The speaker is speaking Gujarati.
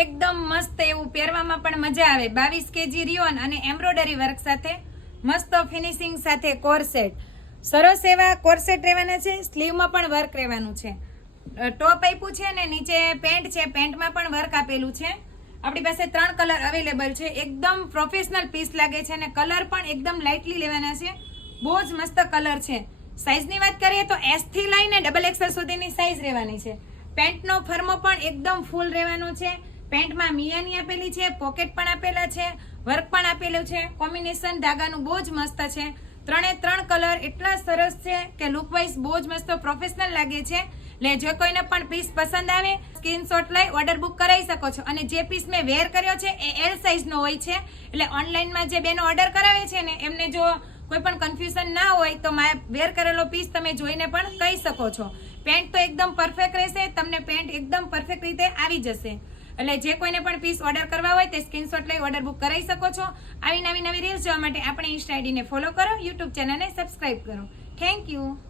એકદમ મસ્ત એવું પહેરવામાં પણ મજા આવે 22 kg રિયોન અને એમ્બ્રોઇડરી વર્ક સાથે મસ્ત ફિનિશિંગ સાથે કોરસેટ સરસ એવા કોરસેટ રહેવાના છે. સ્લીવમાં પણ વર્ક રહેવાનું છે. ટોપ આપ્યું છે ને નીચે પેન્ટ છે, પેન્ટમાં પણ વર્ક આપેલું છે. આપણી પાસે 3 કલર અવેલેબલ છે. એકદમ પ્રોફેશનલ પીસ લાગે છે અને કલર પણ એકદમ લાઇટલી લેવાના છે. બહુ જ મસ્ત કલર છે. સાઇઝની વાત કરીએ તો S થી લઈને XXL સુધીની સાઇઝ રહેવાની છે. પેન્ટનો ફર્મો પણ એકદમ ફૂલ રહેવાનો છે. પેન્ટમાં મિયાની આપેલી છે, પોકેટ પણ આપેલા છે, વર્ક પણ આપેલું છે. કોમ્બિનેશન ધાગાનું બહુ જ મસ્ત છે. 3 કલર એટલા સરસ છે કે લુક વાઇઝ બહુ જ મસ્ત પ્રોફેશનલ લાગે છે. એટલે જો કોઈને પણ પીસ પસંદ આવે સ્ક્રીનશોટ લઈ ઓર્ડર બુક કરાવી શકો છો. અને જે પીસ મેં વેર કર્યો છે એ L સાઇઝનો હોય છે. એટલે ઓનલાઈનમાં જે બેનો ઓર્ડર કરાવે છે ને એમને જો કોઈ પણ કન્ફ્યુઝન ના હોય તો વેર કરેલો પીસ તમે જોઈને પણ કહી શકો છો. પેન્ટ તો એકદમ પરફેક્ટ રહેશે. તમને પેન્ટ એકદમ પરફેક્ટ રીતે આવી જશે. એટલે જે કોઈને પણ પીસ ઓર્ડર કરવા હોય તે સ્ક્રીનશોટ લઈ ઓર્ડર બુક કરાવી શકો છો. આવી નવી રીલ્સ જોવા માટે આપણે ઇન્સ્ટા આઈડીને ફોલો કરો, યુટ્યુબ ચેનલને સબસ્ક્રાઇબ કરો. Thank you.